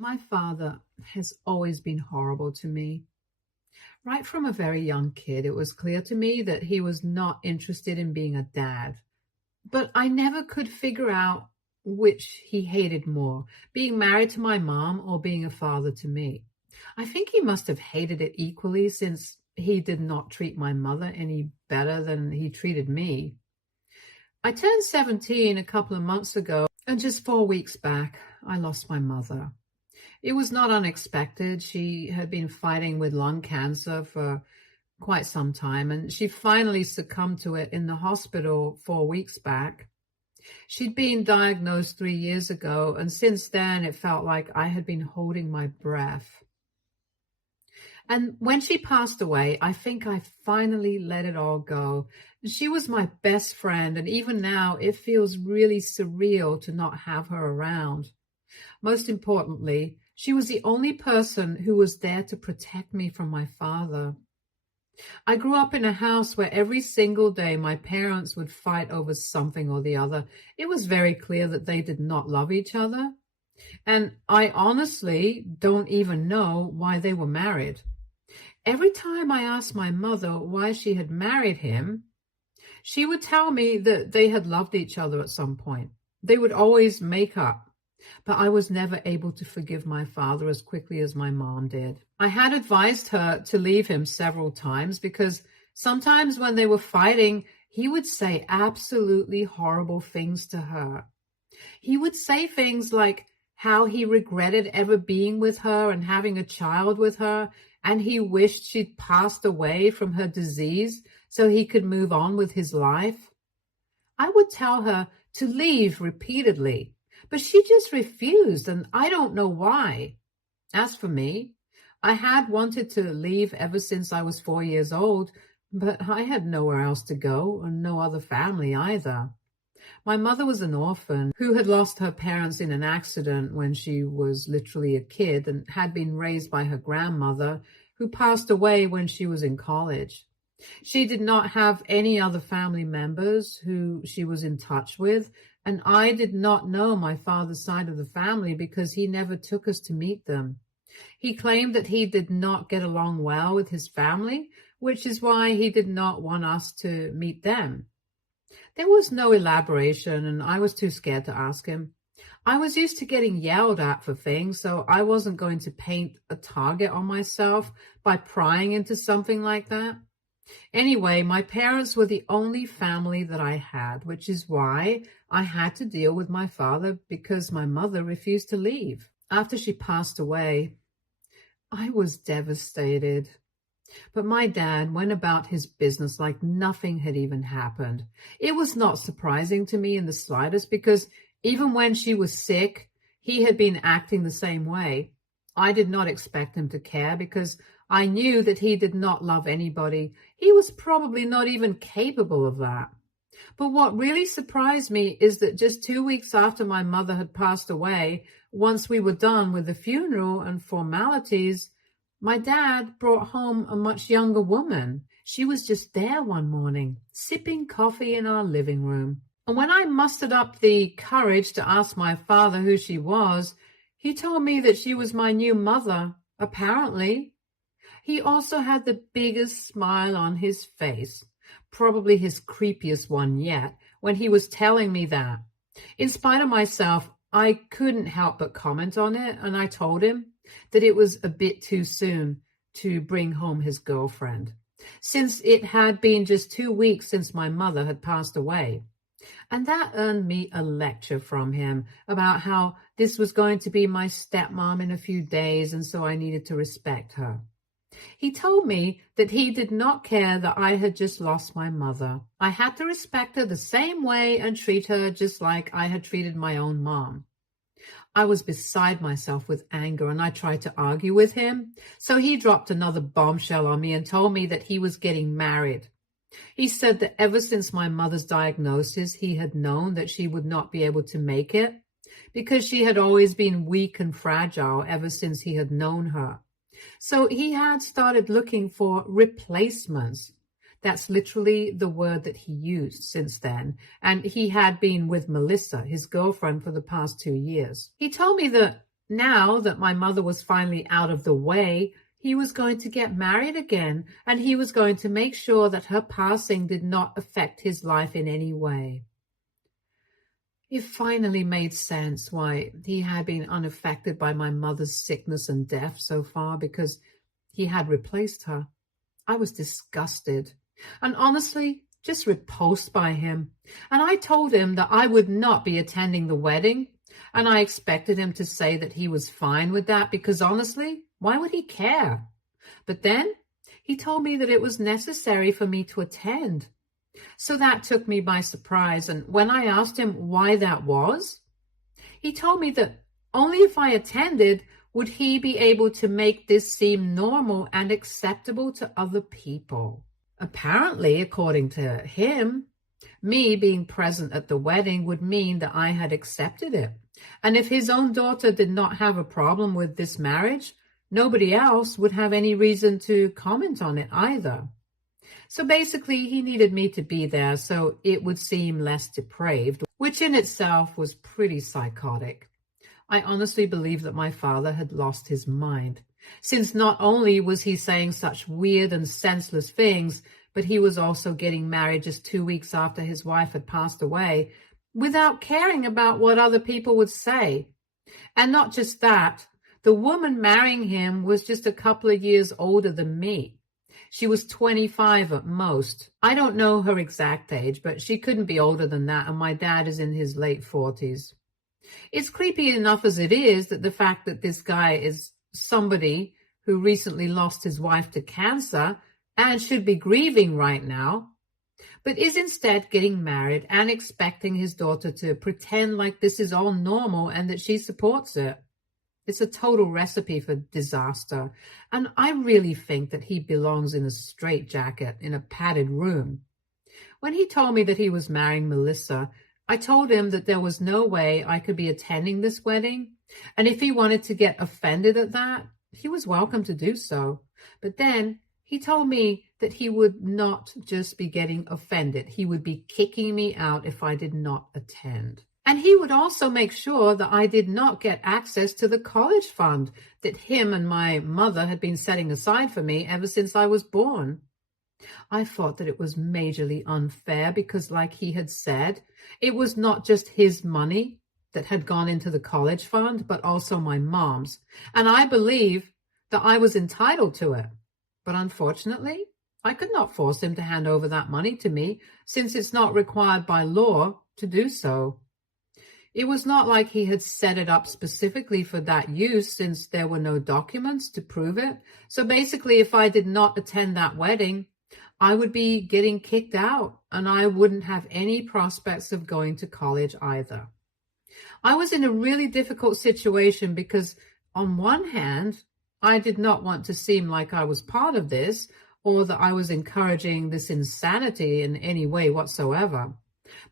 My father has always been horrible to me. Right from a very young kid, it was clear to me that he was not interested in being a dad. But I never could figure out which he hated more, being married to my mom or being a father to me. I think he must have hated it equally since he did not treat my mother any better than he treated me. I turned 17 a couple of months ago, and just 4 weeks back, I lost my mother. It was not unexpected. She had been fighting with lung cancer for quite some time, and she finally succumbed to it in the hospital 4 weeks back. She'd been diagnosed 3 years ago, and since then it felt like I had been holding my breath. And when she passed away, I think I finally let it all go. She was my best friend, and even now it feels really surreal to not have her around. Most importantly, she was the only person who was there to protect me from my father. I grew up in a house where every single day my parents would fight over something or the other. It was very clear that they did not love each other. And I honestly don't even know why they were married. Every time I asked my mother why she had married him, she would tell me that they had loved each other at some point. They would always make up. But I was never able to forgive my father as quickly as my mom did. I had advised her to leave him several times because sometimes when they were fighting, he would say absolutely horrible things to her. He would say things like how he regretted ever being with her and having a child with her, and he wished she'd passed away from her disease so he could move on with his life. I would tell her to leave repeatedly, but she just refused, and I don't know why. As for me, I had wanted to leave ever since I was 4 years old, but I had nowhere else to go and no other family either. My mother was an orphan who had lost her parents in an accident when she was literally a kid and had been raised by her grandmother, who passed away when she was in college. She did not have any other family members who she was in touch with, and I did not know my father's side of the family because he never took us to meet them. He claimed that he did not get along well with his family, which is why he did not want us to meet them. There was no elaboration, and I was too scared to ask him. I was used to getting yelled at for things, so I wasn't going to paint a target on myself by prying into something like that. Anyway, my parents were the only family that I had, which is why I had to deal with my father because my mother refused to leave. After she passed away, I was devastated. But my dad went about his business like nothing had even happened. It was not surprising to me in the slightest because even when she was sick, he had been acting the same way. I did not expect him to care because I knew that he did not love anybody. He was probably not even capable of that. But what really surprised me is that just 2 weeks after my mother had passed away, once we were done with the funeral and formalities, my dad brought home a much younger woman. She was just there one morning, sipping coffee in our living room. And when I mustered up the courage to ask my father who she was, he told me that she was my new mother, apparently. He also had the biggest smile on his face, probably his creepiest one yet, when he was telling me that. In spite of myself, I couldn't help but comment on it, and I told him that it was a bit too soon to bring home his girlfriend, since it had been just 2 weeks since my mother had passed away. And that earned me a lecture from him about how this was going to be my stepmom in a few days, and so I needed to respect her. He told me that he did not care that I had just lost my mother. I had to respect her the same way and treat her just like I had treated my own mom. I was beside myself with anger, and I tried to argue with him. So he dropped another bombshell on me and told me that he was getting married. He said that ever since my mother's diagnosis, he had known that she would not be able to make it because she had always been weak and fragile ever since he had known her. So he had started looking for replacements. That's literally the word that he used since then. And he had been with Melissa, his girlfriend, for the past 2 years. He told me that Now that my mother was finally out of the way, he was going to get married again, and he was going to make sure that her passing did not affect his life in any way. It finally made sense why he had been unaffected by my mother's sickness and death so far, because he had replaced her. I was disgusted and honestly just repulsed by him. And I told him that I would not be attending the wedding. And I expected him to say that he was fine with that because honestly, why would he care? But then he told me that it was necessary for me to attend. So that took me by surprise. And when I asked him why that was, he told me that only if I attended would he be able to make this seem normal and acceptable to other people. Apparently, according to him, me being present at the wedding would mean that I had accepted it. And if his own daughter did not have a problem with this marriage, nobody else would have any reason to comment on it either. So basically, he needed me to be there so it would seem less depraved, which in itself was pretty psychotic. I honestly believe that my father had lost his mind, since not only was he saying such weird and senseless things, but he was also getting married just 2 weeks after his wife had passed away, without caring about what other people would say. And not just that, the woman marrying him was just a couple of years older than me. She was 25 at most. I don't know her exact age, but she couldn't be older than that, and my dad is in his late 40s. It's creepy enough as it is that the fact that this guy is somebody who recently lost his wife to cancer and should be grieving right now, but is instead getting married and expecting his daughter to pretend like this is all normal and that she supports it. It's a total recipe for disaster, and I really think that he belongs in a straitjacket in a padded room. When he told me that he was marrying Melissa, I told him that there was no way I could be attending this wedding, and if he wanted to get offended at that, he was welcome to do so. But then he told me that he would not just be getting offended, he would be kicking me out if I did not attend. And he would also make sure that I did not get access to the college fund that him and my mother had been setting aside for me ever since I was born. I thought that it was majorly unfair because, like he had said, it was not just his money that had gone into the college fund, but also my mom's. And I believe that I was entitled to it. But unfortunately, I could not force him to hand over that money to me since it's not required by law to do so. It was not like he had set it up specifically for that use since there were no documents to prove it. So basically, if I did not attend that wedding, I would be getting kicked out and I wouldn't have any prospects of going to college either. I was in a really difficult situation because on one hand, I did not want to seem like I was part of this or that I was encouraging this insanity in any way whatsoever.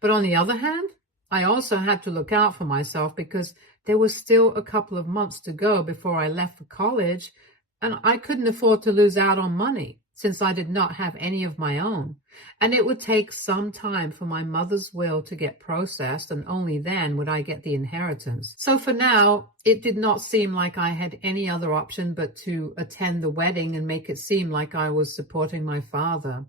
But on the other hand, I also had to look out for myself because there was still a couple of months to go before I left for college, and I couldn't afford to lose out on money since I did not have any of my own. And it would take some time for my mother's will to get processed, and only then would I get the inheritance. So for now, it did not seem like I had any other option but to attend the wedding and make it seem like I was supporting my father.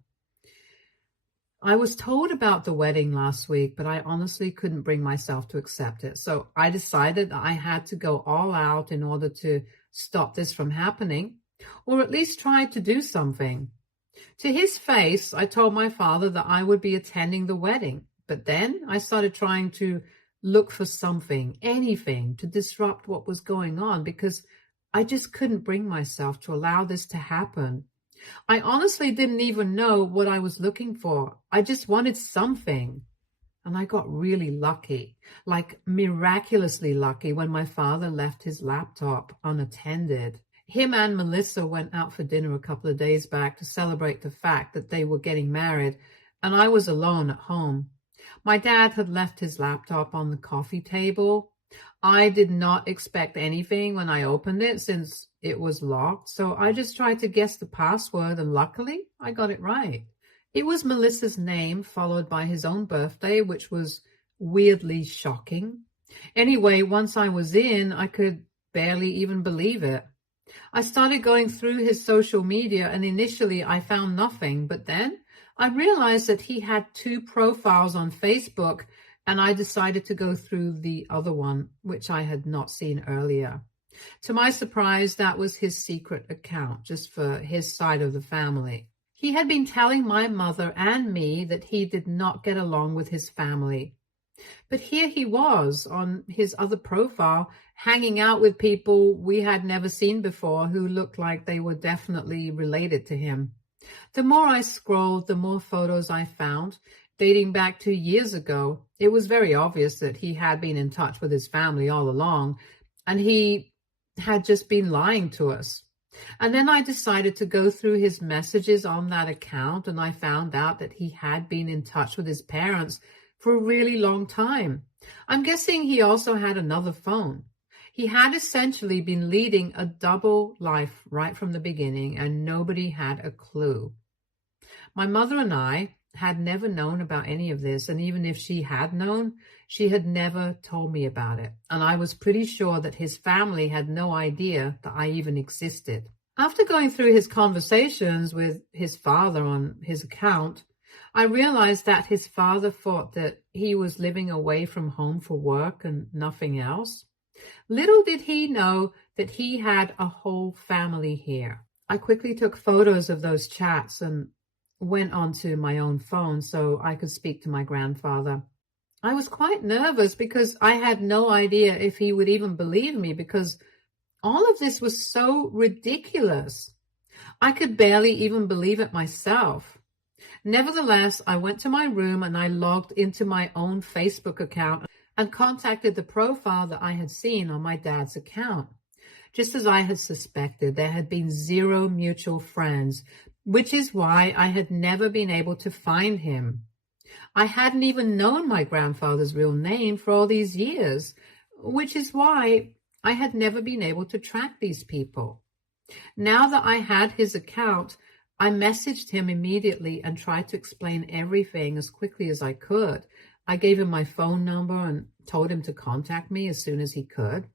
I was told about the wedding last week, but I honestly couldn't bring myself to accept it. So I decided that I had to go all out in order to stop this from happening, or at least try to do something. To his face, I told my father that I would be attending the wedding, but then I started trying to look for something, anything, to disrupt what was going on because I just couldn't bring myself to allow this to happen. I honestly didn't even know what I was looking for. I just wanted something. And I got really lucky, like miraculously lucky, when my father left his laptop unattended. Him and Melissa went out for dinner a couple of days back to celebrate the fact that they were getting married, and I was alone at home. My dad had left his laptop on the coffee table. I did not expect anything when I opened it since it was locked, so I just tried to guess the password, and luckily I got it right. It was Melissa's name followed by his own birthday, which was weirdly shocking. Anyway, once I was in, I could barely even believe it. I started going through his social media, and initially I found nothing, but then I realized that he had two profiles on Facebook, and I decided to go through the other one, which I had not seen earlier. To my surprise, that was his secret account, just for his side of the family. He had been telling my mother and me that he did not get along with his family. But here he was on his other profile, hanging out with people we had never seen before who looked like they were definitely related to him. The more I scrolled, the more photos I found, dating back to years ago. It was very obvious that he had been in touch with his family all along, and he had just been lying to us. And then I decided to go through his messages on that account, and I found out that he had been in touch with his parents for a really long time. I'm guessing he also had another phone. He had essentially been leading a double life right from the beginning, and nobody had a clue. My mother and I had never known about any of this, and even if she had known, she had never told me about it. And I was pretty sure that his family had no idea that I even existed. After going through his conversations with his father on his account, I realized that his father thought that he was living away from home for work and nothing else. Little did he know that he had a whole family here. I quickly took photos of those chats and went onto my own phone so I could speak to my grandfather. I was quite nervous because I had no idea if he would even believe me, because all of this was so ridiculous. I could barely even believe it myself. Nevertheless, I went to my room and I logged into my own Facebook account and contacted the profile that I had seen on my dad's account. Just as I had suspected, there had been zero mutual friends, which is why I had never been able to find him. I hadn't even known my grandfather's real name for all these years, which is why I had never been able to track these people. Now that I had his account, I messaged him immediately and tried to explain everything as quickly as I could. I gave him my phone number and told him to contact me as soon as he could,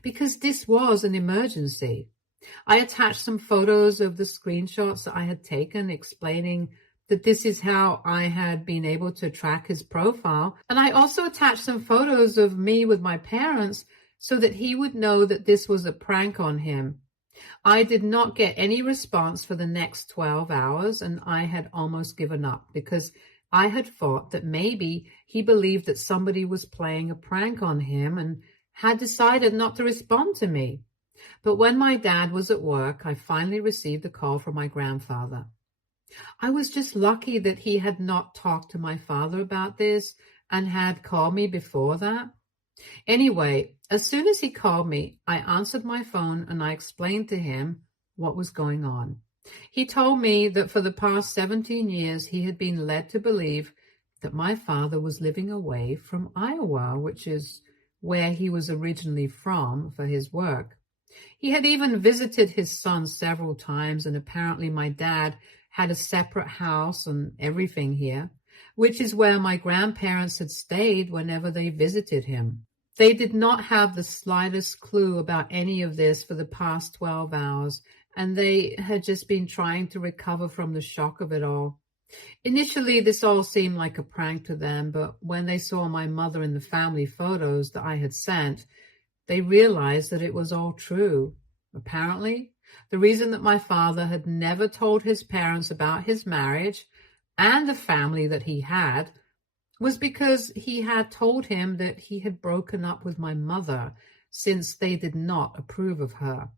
because this was an emergency. I attached some photos of the screenshots that I had taken explaining that this is how I had been able to track his profile. And I also attached some photos of me with my parents so that he would know that this was a prank on him. I did not get any response for the next 12 hours, and I had almost given up because I had thought that maybe he believed that somebody was playing a prank on him and had decided not to respond to me. But when my dad was at work, I finally received a call from my grandfather. I was just lucky that he had not talked to my father about this and had called me before that. Anyway, as soon as he called me, I answered my phone and I explained to him what was going on. He told me that for the past 17 years, he had been led to believe that my father was living away from Iowa, which is where he was originally from, for his work. He had even visited his son several times, and apparently my dad had a separate house and everything here, which is where my grandparents had stayed whenever they visited him. They did not have the slightest clue about any of this for the past 12 hours, and they had just been trying to recover from the shock of it all. Initially, this all seemed like a prank to them, but when they saw my mother in the family photos that I had sent, they realized that it was all true. Apparently, the reason that my father had never told his parents about his marriage and the family that he had was because he had told him that he had broken up with my mother since they did not approve of her.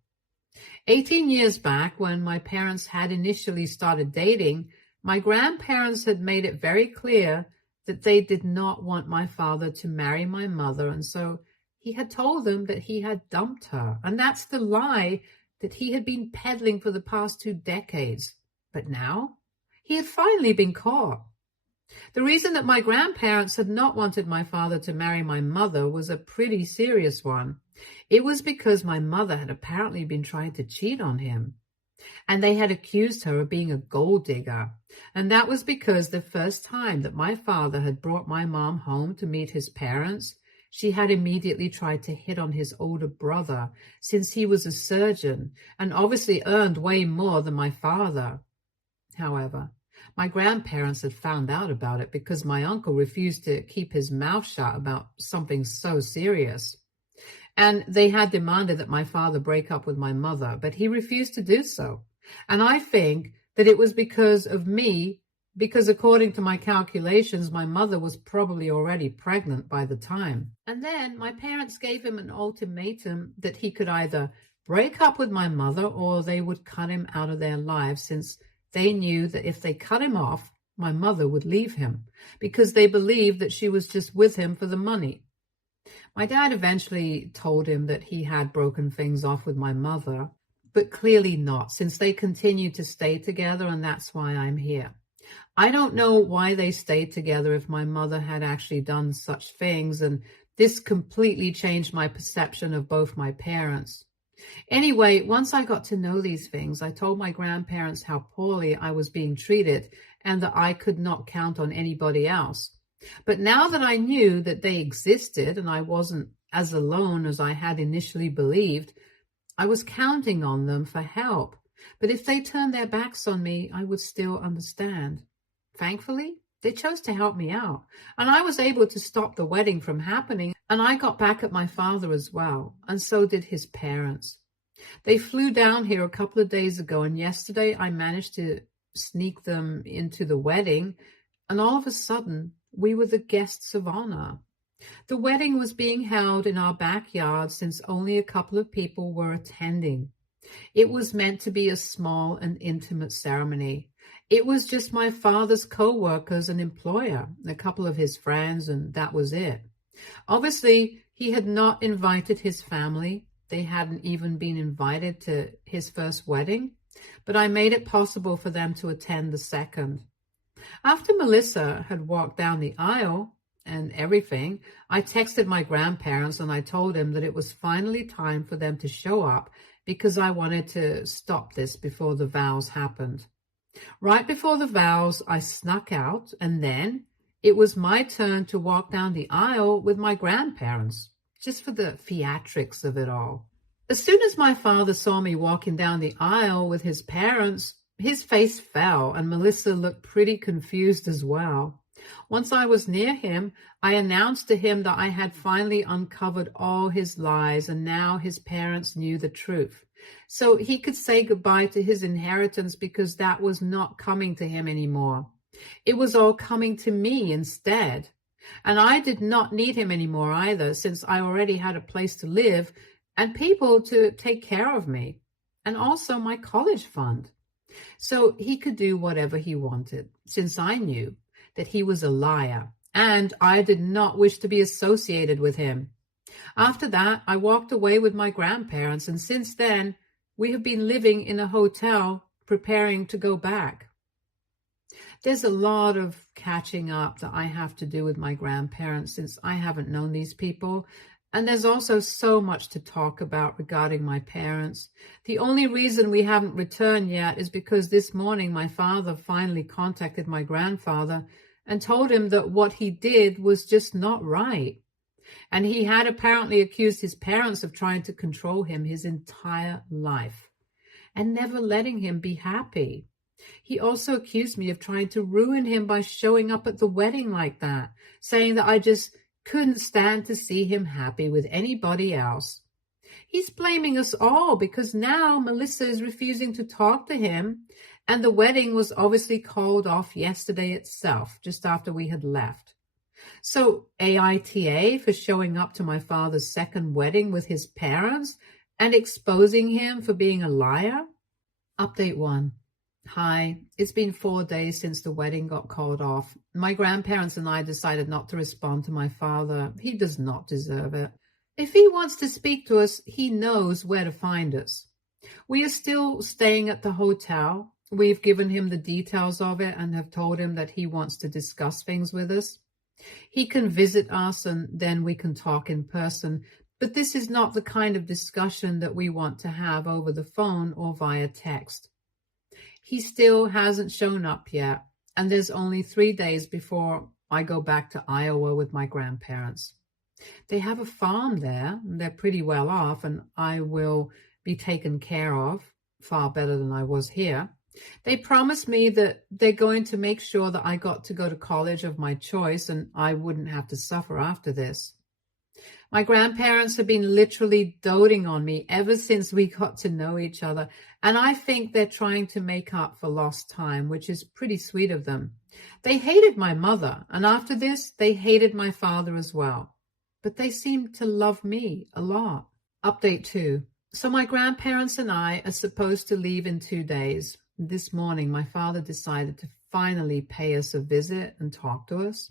18 years back, when my parents had initially started dating, my grandparents had made it very clear that they did not want my father to marry my mother, and so he had told them that he had dumped her. And that's the lie that he had been peddling for the past 2 decades. But now, he had finally been caught. The reason that my grandparents had not wanted my father to marry my mother was a pretty serious one. It was because my mother had apparently been trying to cheat on him, and they had accused her of being a gold digger. And that was because the first time that my father had brought my mom home to meet his parents, She had immediately tried to hit on his older brother since he was a surgeon and obviously earned way more than my father. However, my grandparents had found out about it because my uncle refused to keep his mouth shut about something so serious. And they had demanded that my father break up with my mother, but he refused to do so. And I think that it was because of me, because according to my calculations, my mother was probably already pregnant by the time. And then my parents gave him an ultimatum that he could either break up with my mother or they would cut him out of their lives, since they knew that if they cut him off, my mother would leave him because they believed that she was just with him for the money. My dad eventually told him that he had broken things off with my mother, but clearly not, since they continued to stay together, and that's why I'm here. I don't know why they stayed together if my mother had actually done such things, and this completely changed my perception of both my parents. Anyway, once I got to know these things, I told my grandparents how poorly I was being treated and that I could not count on anybody else. But now that I knew that they existed and I wasn't as alone as I had initially believed, I was counting on them for help. But if they turned their backs on me, I would still understand. Thankfully, they chose to help me out, and I was able to stop the wedding from happening, and I got back at my father as well, and so did his parents. They flew down here a couple of days ago, and yesterday I managed to sneak them into the wedding, and all of a sudden, we were the guests of honor. The wedding was being held in our backyard since only a couple of people were attending. It was meant to be a small and intimate ceremony. It was just my father's co-workers and employer, a couple of his friends, and that was it. Obviously, he had not invited his family. They hadn't even been invited to his first wedding, but I made it possible for them to attend the second. After Melissa had walked down the aisle and everything, I texted my grandparents and I told them that it was finally time for them to show up because I wanted to stop this before the vows happened. Right before the vows, I snuck out, and then it was my turn to walk down the aisle with my grandparents, just for the theatrics of it all. As soon as my father saw me walking down the aisle with his parents, his face fell, and Melissa looked pretty confused as well. Once I was near him, I announced to him that I had finally uncovered all his lies, and now his parents knew the truth. So he could say goodbye to his inheritance because that was not coming to him anymore. It was all coming to me instead. And I did not need him anymore either, since I already had a place to live and people to take care of me, and also my college fund. So he could do whatever he wanted, since I knew that he was a liar, and I did not wish to be associated with him. After that, I walked away with my grandparents, and since then, we have been living in a hotel, preparing to go back. There's a lot of catching up that I have to do with my grandparents since I haven't known these people, and there's also so much to talk about regarding my parents. The only reason we haven't returned yet is because this morning my father finally contacted my grandfather and told him that what he did was just not right. And he had apparently accused his parents of trying to control him his entire life and never letting him be happy. He also accused me of trying to ruin him by showing up at the wedding like that, saying that I just couldn't stand to see him happy with anybody else. He's blaming us all because now Melissa is refusing to talk to him, and the wedding was obviously called off yesterday itself, just after we had left. So AITA for showing up to my father's second wedding with his parents and exposing him for being a liar? Update 1. Hi, it's been 4 days since the wedding got called off. My grandparents and I decided not to respond to my father. He does not deserve it. If he wants to speak to us, he knows where to find us. We are still staying at the hotel. We've given him the details of it and have told him that he wants to discuss things with us. He can visit us and then we can talk in person, but this is not the kind of discussion that we want to have over the phone or via text. He still hasn't shown up yet, and there's only 3 days before I go back to Iowa with my grandparents. They have a farm there. They're pretty well off, and I will be taken care of far better than I was here. They promised me that they're going to make sure that I got to go to college of my choice and I wouldn't have to suffer after this. My grandparents have been literally doting on me ever since we got to know each other, and I think they're trying to make up for lost time, which is pretty sweet of them. They hated my mother, and after this, they hated my father as well. But they seem to love me a lot. Update 2. So my grandparents and I are supposed to leave in 2 days. This morning, my father decided to finally pay us a visit and talk to us.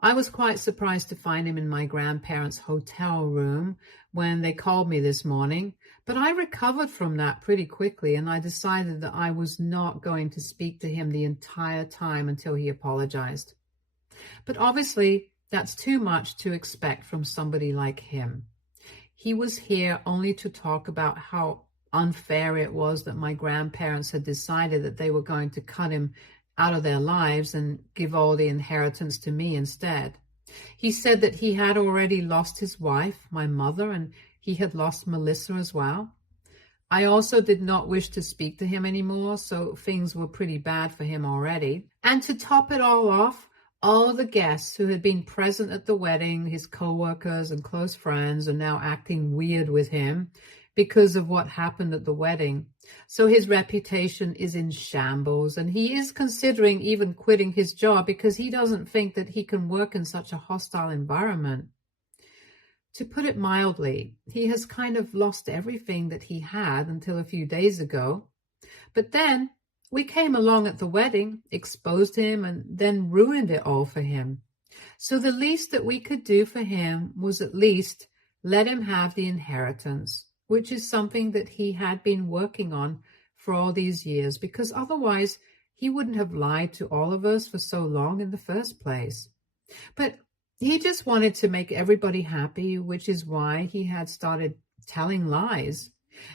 I was quite surprised to find him in my grandparents' hotel room when they called me this morning, but I recovered from that pretty quickly, and I decided that I was not going to speak to him the entire time until he apologized. But obviously, that's too much to expect from somebody like him. He was here only to talk about how unfair it was that my grandparents had decided that they were going to cut him out of their lives and give all the inheritance to me instead. He said that he had already lost his wife, my mother, and he had lost Melissa as well. I also did not wish to speak to him anymore, so things were pretty bad for him already. And to top it all off, all the guests who had been present at the wedding, his co-workers and close friends, are now acting weird with him because of what happened at the wedding. So his reputation is in shambles, and he is considering even quitting his job because he doesn't think that he can work in such a hostile environment. To put it mildly, he has kind of lost everything that he had until a few days ago. But then we came along at the wedding, exposed him, and then ruined it all for him. So the least that we could do for him was at least let him have the inheritance, which is something that he had been working on for all these years, because otherwise he wouldn't have lied to all of us for so long in the first place. But he just wanted to make everybody happy, which is why he had started telling lies.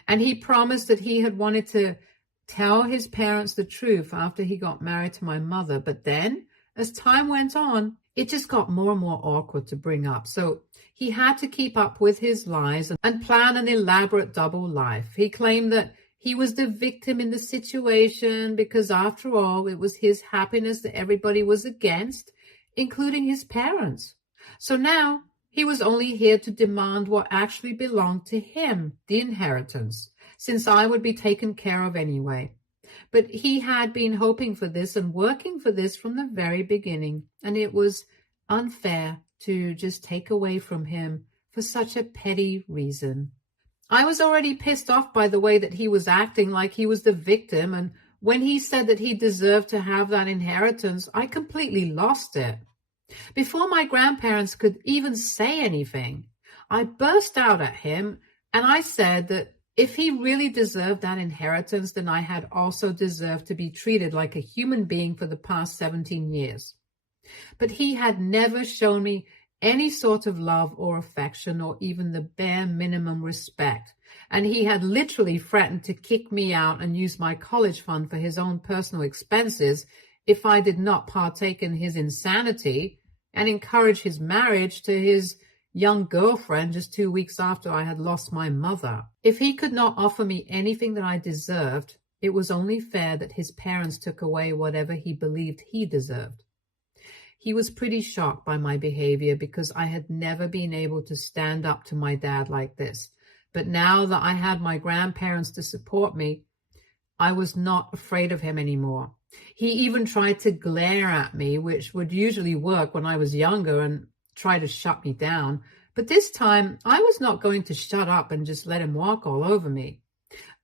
And he promised that he had wanted to tell his parents the truth after he got married to my mother. But then, as time went on, it just got more and more awkward to bring up. So he had to keep up with his lies and plan an elaborate double life. He claimed that he was the victim in the situation because, after all, it was his happiness that everybody was against, including his parents. So now he was only here to demand what actually belonged to him, the inheritance, since I would be taken care of anyway. But he had been hoping for this and working for this from the very beginning, and it was unfair to just take away from him for such a petty reason. I was already pissed off by the way that he was acting like he was the victim, and when he said that he deserved to have that inheritance, I completely lost it. Before my grandparents could even say anything, I burst out at him, and I said that if he really deserved that inheritance, then I had also deserved to be treated like a human being for the past 17 years. But he had never shown me any sort of love or affection or even the bare minimum respect. And he had literally threatened to kick me out and use my college fund for his own personal expenses if I did not partake in his insanity and encourage his marriage to his young girlfriend just 2 weeks after I had lost my mother. If he could not offer me anything that I deserved, it was only fair that his parents took away whatever he believed he deserved. He was pretty shocked by my behavior because I had never been able to stand up to my dad like this. But now that I had my grandparents to support me, I was not afraid of him anymore. He even tried to glare at me, which would usually work when I was younger, and try to shut me down. But this time, I was not going to shut up and just let him walk all over me.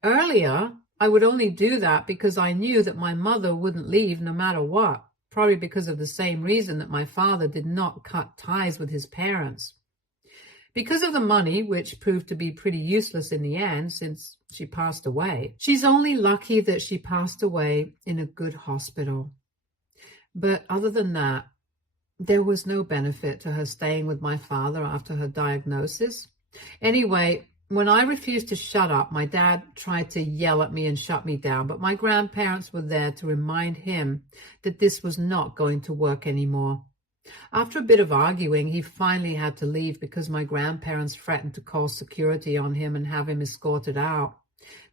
Earlier, I would only do that because I knew that my mother wouldn't leave no matter what, probably because of the same reason that my father did not cut ties with his parents. Because of the money, which proved to be pretty useless in the end since she passed away. She's only lucky that she passed away in a good hospital. But other than that, there was no benefit to her staying with my father after her diagnosis. Anyway, when I refused to shut up, my dad tried to yell at me and shut me down, but my grandparents were there to remind him that this was not going to work anymore. After a bit of arguing, he finally had to leave because my grandparents threatened to call security on him and have him escorted out.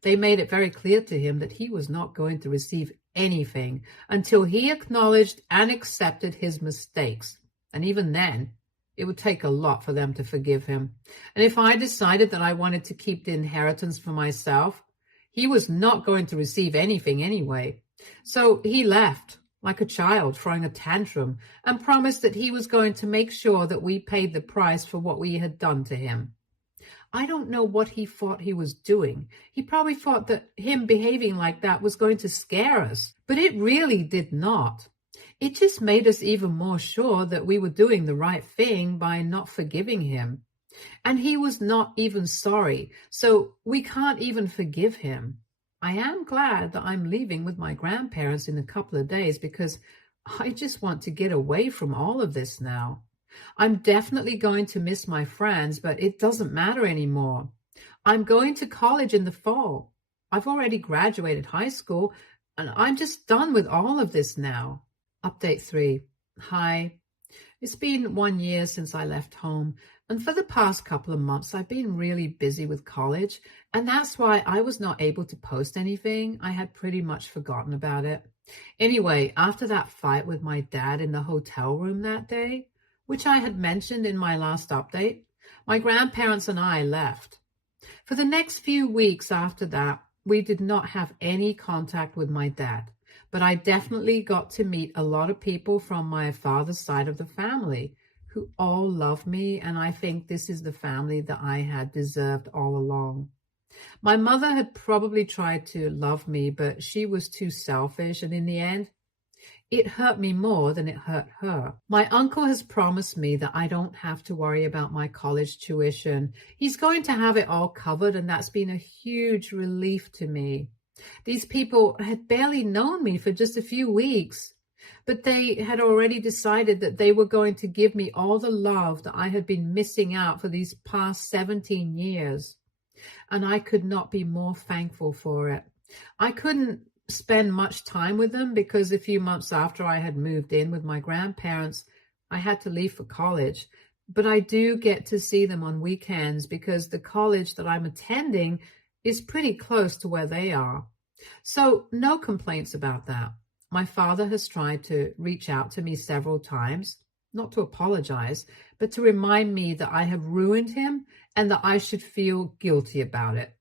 They made it very clear to him that he was not going to receive anything until he acknowledged and accepted his mistakes. And even then, it would take a lot for them to forgive him. And if I decided that I wanted to keep the inheritance for myself, he was not going to receive anything anyway. So he left, like a child throwing a tantrum, and promised that he was going to make sure that we paid the price for what we had done to him. I don't know what he thought he was doing. He probably thought that him behaving like that was going to scare us, but it really did not. It just made us even more sure that we were doing the right thing by not forgiving him. And he was not even sorry, so we can't even forgive him. I am glad that I'm leaving with my grandparents in a couple of days because I just want to get away from all of this now. I'm definitely going to miss my friends, but it doesn't matter anymore. I'm going to college in the fall. I've already graduated high school, and I'm just done with all of this now. Update 3. Hi. It's been 1 year since I left home, and for the past couple of months, I've been really busy with college, and that's why I was not able to post anything. I had pretty much forgotten about it. Anyway, after that fight with my dad in the hotel room that day, which I had mentioned in my last update, my grandparents and I left. For the next few weeks after that, we did not have any contact with my dad, but I definitely got to meet a lot of people from my father's side of the family who all love me, and I think this is the family that I had deserved all along. My mother had probably tried to love me, but she was too selfish, and in the end, it hurt me more than it hurt her. My uncle has promised me that I don't have to worry about my college tuition. He's going to have it all covered, and that's been a huge relief to me. These people had barely known me for just a few weeks, but they had already decided that they were going to give me all the love that I had been missing out for these past 17 years. And I could not be more thankful for it. I couldn't spend much time with them because a few months after I had moved in with my grandparents, I had to leave for college. But I do get to see them on weekends because the college that I'm attending is pretty close to where they are. So no complaints about that. My father has tried to reach out to me several times, not to apologize, but to remind me that I have ruined him and that I should feel guilty about it,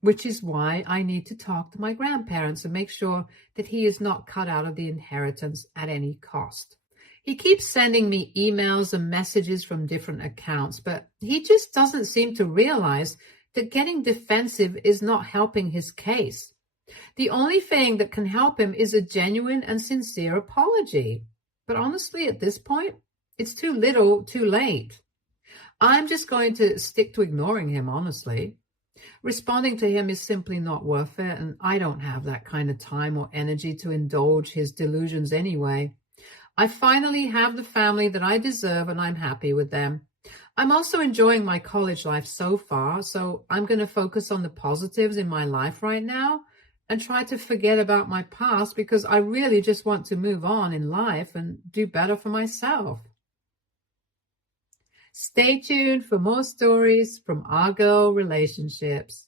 which is why I need to talk to my grandparents and make sure that he is not cut out of the inheritance at any cost. He keeps sending me emails and messages from different accounts, but he just doesn't seem to realize that getting defensive is not helping his case. The only thing that can help him is a genuine and sincere apology. But honestly, at this point, it's too little, too late. I'm just going to stick to ignoring him, honestly. Responding to him is simply not worth it, and I don't have that kind of time or energy to indulge his delusions anyway. I finally have the family that I deserve, and I'm happy with them. I'm also enjoying my college life so far, so I'm going to focus on the positives in my life right now and try to forget about my past because I really just want to move on in life and do better for myself. Stay tuned for more stories from our girl relationships.